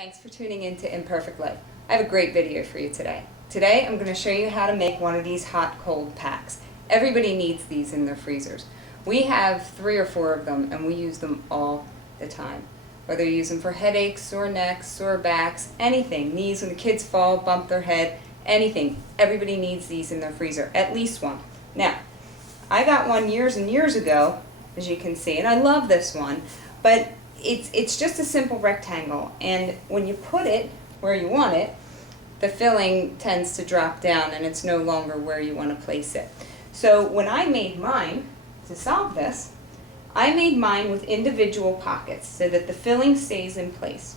Thanks for tuning in to Imperfect Life. I have a great video for you today. Today I'm going to show you how to make one of these hot-cold packs. Everybody needs these in their freezers. We have 3 or 4 of them and we use them all the time. Whether you use them for headaches, sore necks, sore backs, anything, knees when the kids fall, bump their head, anything. Everybody needs these in their freezer, at least one. Now, I got one years and years ago, as you can see, and I love this one, but it's just a simple rectangle, and when you put it where you want it, the filling tends to drop down and it's no longer where you want to place it. So when I made mine, to solve this, I made mine with individual pockets so that the filling stays in place.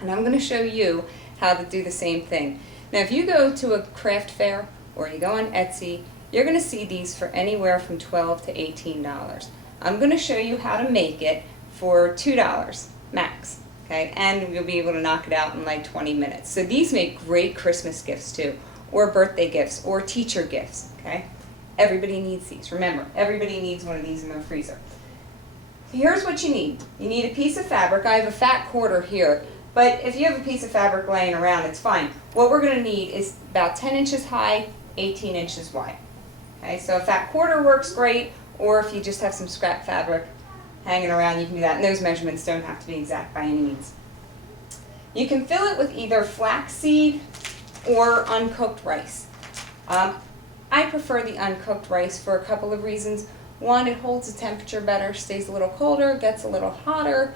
And I'm going to show you how to do the same thing. Now if you go to a craft fair or you go on Etsy, you're going to see these for anywhere from $12 to $18. I'm going to show you how to make it for $2 max, okay? And you'll be able to knock it out in like 20 minutes. So these make great Christmas gifts too, or birthday gifts, or teacher gifts, okay? Everybody needs these. Remember, everybody needs one of these in their freezer. Here's what you need. You need a piece of fabric. I have a fat quarter here, but if you have a piece of fabric laying around, it's fine. What we're going to need is about 10 inches high, 18 inches wide. Okay, so a fat quarter works great, or if you just have some scrap fabric hanging around, you can do that. And those measurements don't have to be exact by any means. You can fill it with either flax seed or uncooked rice. I prefer the uncooked rice for a couple of reasons. One, it holds the temperature better, stays a little colder, gets a little hotter,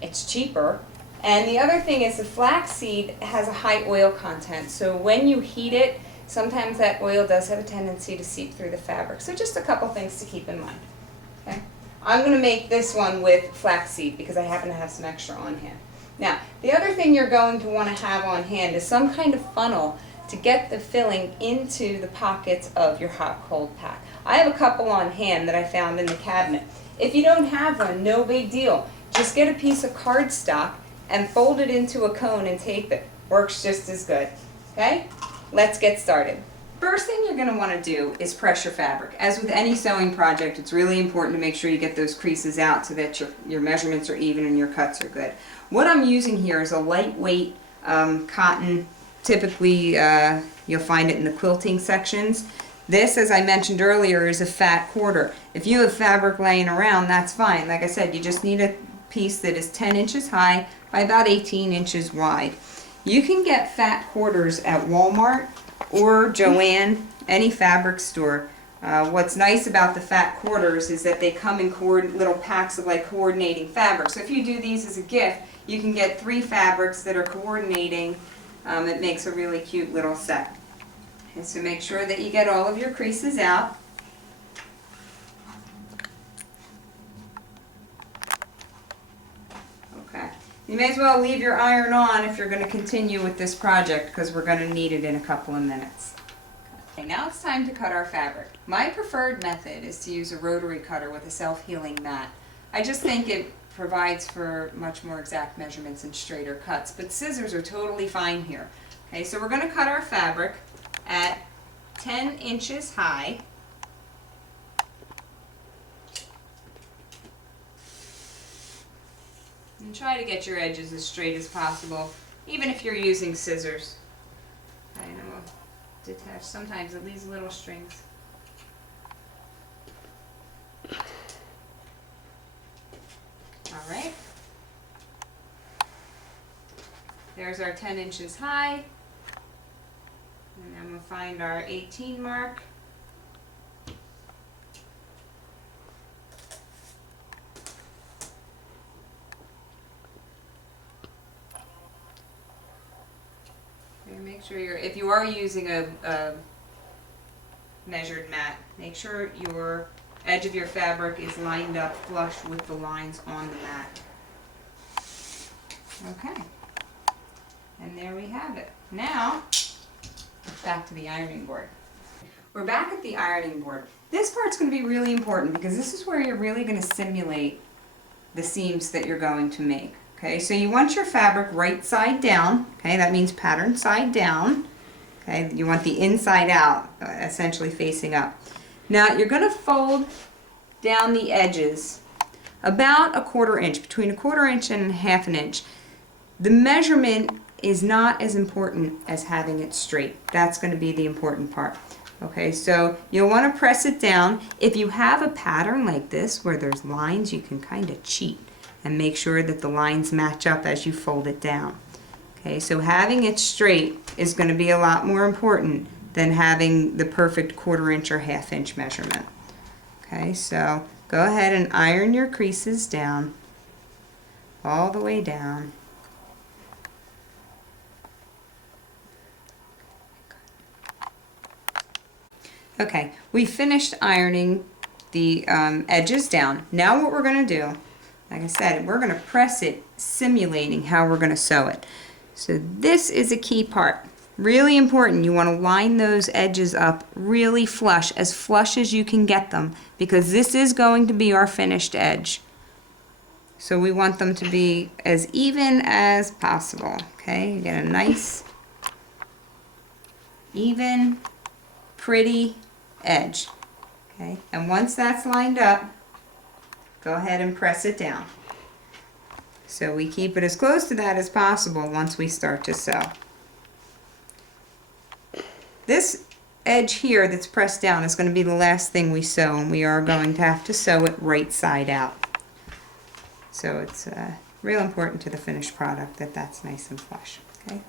it's cheaper. And the other thing is the flax seed has a high oil content, so when you heat it, sometimes that oil does have a tendency to seep through the fabric. So just a couple things to keep in mind. Okay? I'm going to make this one with flaxseed because I happen to have some extra on hand. Now, the other thing you're going to want to have on hand is some kind of funnel to get the filling into the pockets of your hot-cold pack. I have a couple on hand that I found in the cabinet. If you don't have one, no big deal. Just get a piece of cardstock and fold it into a cone and tape it. Works just as good. Okay? Let's get started. First thing you're going to want to do is press your fabric. As with any sewing project, it's really important to make sure you get those creases out so that your measurements are even and your cuts are good. What I'm using here is a lightweight cotton. Typically you'll find it in the quilting sections. This, as I mentioned earlier, is a fat quarter. If you have fabric laying around, that's fine. Like I said, you just need a piece that is 10 inches high by about 18 inches wide. You can get fat quarters at Walmart or Joann, any fabric store. What's nice about the fat quarters is that they come in little packs of like coordinating fabric. So if you do these as a gift, you can get 3 fabrics that are coordinating. It makes a really cute little set. And so make sure that you get all of your creases out. Okay. You may as well leave your iron on if you're going to continue with this project because we're going to need it in a couple of minutes. Okay, now it's time to cut our fabric. My preferred method is to use a rotary cutter with a self-healing mat. I just think it provides for much more exact measurements and straighter cuts, but scissors are totally fine here. Okay, so we're going to cut our fabric at 10 inches high. And try to get your edges as straight as possible, even if you're using scissors. I know we'll detach. Sometimes it leaves little strings. Alright. There's our 10 inches high. And then we'll find our 18 mark. Make sure if you are using a measured mat, make sure your edge of your fabric is lined up flush with the lines on the mat. Okay. And there we have it. Now, back to the ironing board. We're back at the ironing board. This part's going to be really important because this is where you're really going to simulate the seams that you're going to make. Okay, so you want your fabric right side down. Okay, that means pattern side down. Okay, you want the inside out, essentially facing up. Now you're going to fold down the edges about 1/4 inch, between 1/4 inch and 1/2 inch. The measurement is not as important as having it straight. That's going to be the important part. Okay, so you'll want to press it down. If you have a pattern like this where there's lines, you can kind of cheat and make sure that the lines match up as you fold it down. Okay, so having it straight is going to be a lot more important than having the perfect 1/4 inch or 1/2 inch measurement. Okay, so go ahead and iron your creases down, all the way down. Okay, we finished ironing the edges down. Now what we're going to do, like I said, we're going to press it, simulating how we're going to sew it. So this is a key part. Really important. You want to line those edges up really flush as you can get them, because this is going to be our finished edge. So we want them to be as even as possible. Okay, you get a nice, even, pretty edge. Okay, and once that's lined up, go ahead and press it down. So we keep it as close to that as possible once we start to sew. This edge here that's pressed down is going to be the last thing we sew, and we are going to have to sew it right side out. So it's real important to the finished product that that's nice and flush. Okay,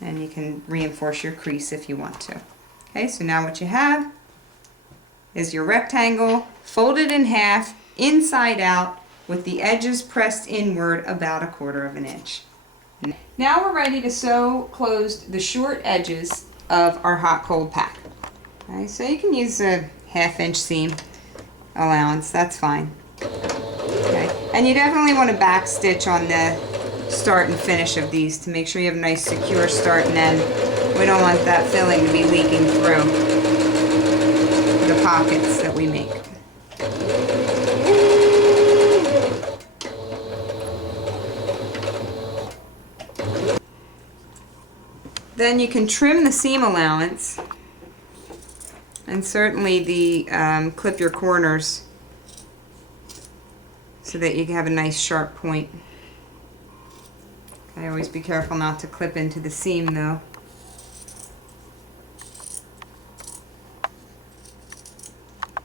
and you can reinforce your crease if you want to. Okay, so now what you have is your rectangle folded in half, inside out, with the edges pressed inward about 1/4 inch. Now we're ready to sew closed the short edges of our hot cold pack. Okay, so you can use a 1/2 inch seam allowance, that's fine. Okay, and you definitely want to back stitch on the start and finish of these to make sure you have a nice secure start and end. We don't want that filling to be leaking through the pockets that we make. Then you can trim the seam allowance, and certainly the clip your corners so that you can have a nice sharp point. Okay, always be careful not to clip into the seam though.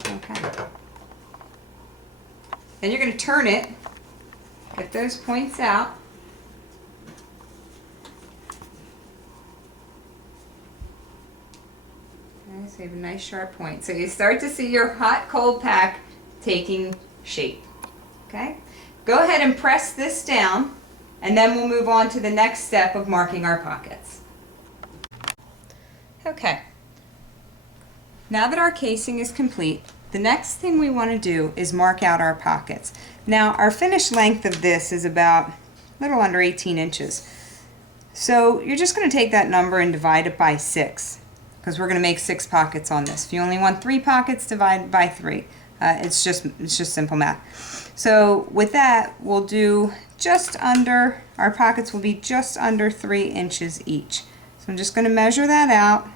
Okay. Then you're going to turn it, get those points out. Okay, so you have a nice sharp point. So you start to see your hot cold pack taking shape. Okay? Go ahead and press this down, and then we'll move on to the next step of marking our pockets. Okay. Now that our casing is complete, the next thing we want to do is mark out our pockets. Now our finished length of this is about a little under 18 inches. So you're just going to take that number and divide it by 6, because we're going to make 6 pockets on this. If you only want 3 pockets, divide by 3. It's just simple math. So with that, we'll do just under, our pockets will be just under 3 inches each. So I'm just going to measure that out.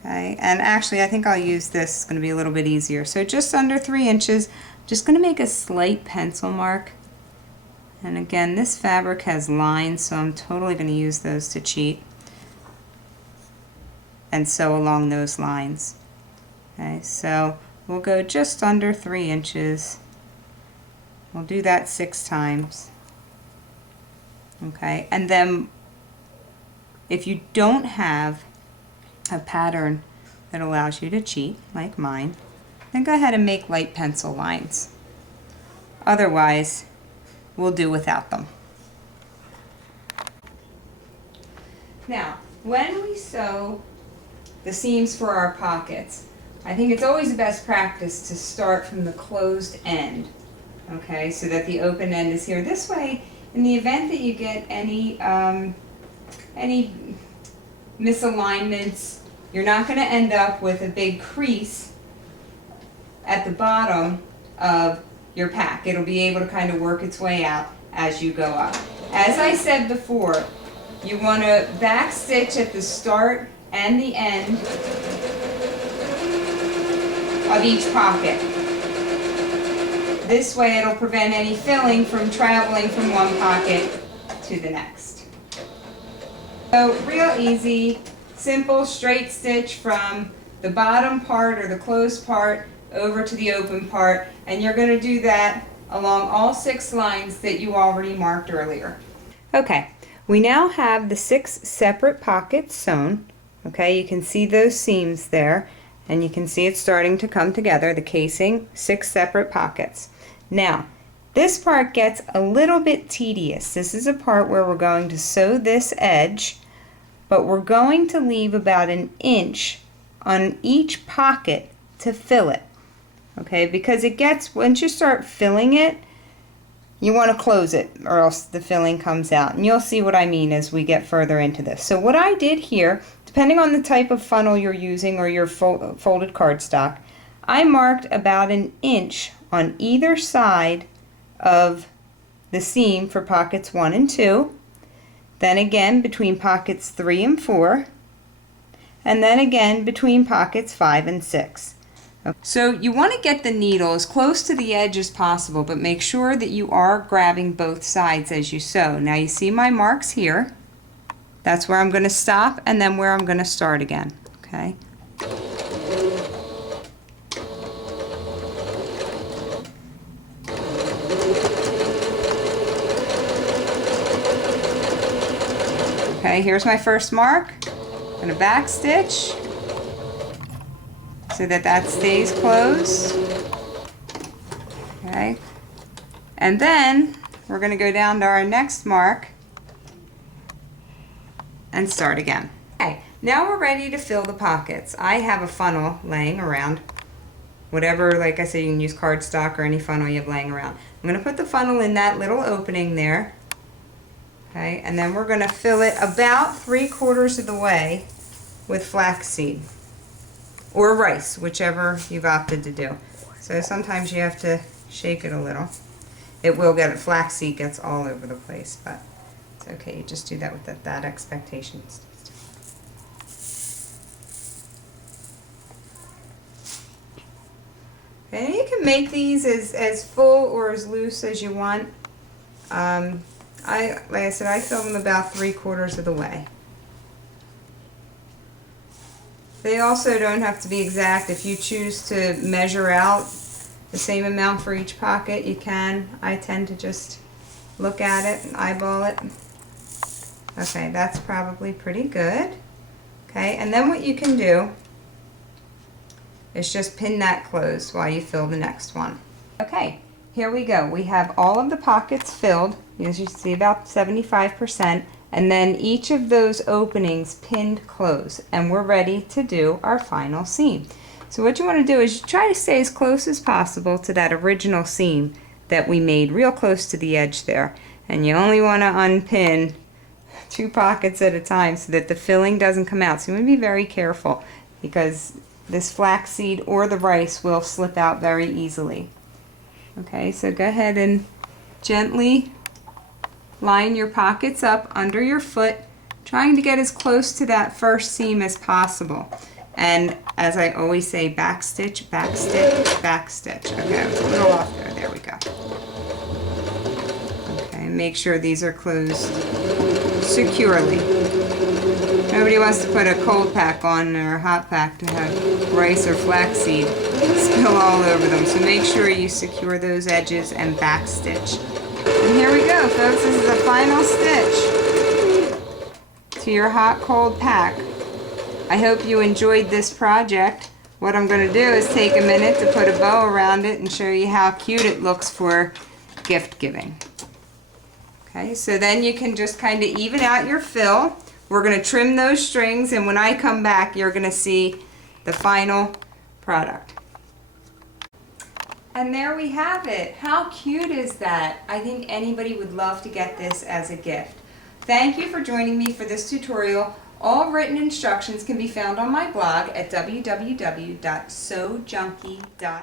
Okay, and actually I think I'll use this, it's going to be a little bit easier. So just under 3 inches, I'm just going to make a slight pencil mark. And again, this fabric has lines, so I'm totally going to use those to cheat and sew along those lines. Okay, so we'll go just under 3 inches. We'll do that 6 times. Okay, and then if you don't have a pattern that allows you to cheat, like mine, then go ahead and make light pencil lines. Otherwise, we'll do without them. Now, when we sew the seams for our pockets, I think it's always the best practice to start from the closed end, okay, so that the open end is here. This way, in the event that you get any misalignments, you're not going to end up with a big crease at the bottom of your pack. It'll be able to kind of work its way out as you go up. As I said before, you want to back stitch at the start and the end of each pocket. This way it'll prevent any filling from traveling from one pocket to the next. So real easy, simple straight stitch from the bottom part or the closed part over to the open part, and you're going to do that along all 6 lines that you already marked earlier. Okay, we now have the 6 separate pockets sewn. Okay, you can see those seams there, and you can see it's starting to come together, the casing, 6 separate pockets. Now, this part gets a little bit tedious. This is a part where we're going to sew this edge, but we're going to leave about 1 inch on each pocket to fill it. Okay, because it gets, once you start filling it, you want to close it or else the filling comes out. And you'll see what I mean as we get further into this. So what I did here, depending on the type of funnel you're using or your folded cardstock, I marked about 1 inch on either side of the seam for pockets 1 and 2, then again between pockets 3 and 4, and then again between pockets 5 and 6. So you want to get the needle as close to the edge as possible, but make sure that you are grabbing both sides as you sew. Now you see my marks here. That's where I'm going to stop and then where I'm going to start again. Okay. Okay, here's my first mark. I'm going to back stitch so that that stays closed. Okay, and then we're going to go down to our next mark and start again. Okay, now we're ready to fill the pockets. I have a funnel laying around. Whatever, like I said, you can use cardstock or any funnel you have laying around. I'm going to put the funnel in that little opening there. Okay, and then we're going to fill it about 3/4 of the way with flaxseed or rice, whichever you've opted to do. So sometimes you have to shake it a little. It will get, flaxseed gets all over the place, but it's okay. You just do that with that expectation. Okay, you can make these as full or as loose as you want. Like I said, I fill them about 3/4 of the way. They also don't have to be exact. If you choose to measure out the same amount for each pocket, you can. I tend to just look at it and eyeball it. Okay, that's probably pretty good. Okay, and then what you can do is just pin that closed while you fill the next one. Okay, here we go. We have all of the pockets filled, as you see, about 75%, and then each of those openings pinned closed, and we're ready to do our final seam. So what you want to do is you try to stay as close as possible to that original seam that we made, real close to the edge there, and you only want to unpin 2 pockets at a time so that the filling doesn't come out. So you want to be very careful because this flaxseed or the rice will slip out very easily. Okay, so go ahead and gently line your pockets up under your foot, trying to get as close to that first seam as possible. And as I always say, back stitch, back stitch, back stitch. Okay, I was a little off there. There we go. Okay, make sure these are closed securely. Nobody wants to put a cold pack on or a hot pack to have rice or flaxseed spill all over them. So make sure you secure those edges and back stitch. And here we go, folks. This is the final stitch to your hot cold pack. I hope you enjoyed this project. What I'm going to do is take a minute to put a bow around it and show you how cute it looks for gift giving. Okay, so then you can just kind of even out your fill. We're going to trim those strings, and when I come back, you're going to see the final product. And there we have it. How cute is that? I think anybody would love to get this as a gift. Thank you for joining me for this tutorial. All written instructions can be found on my blog at www.sewjunkie.com.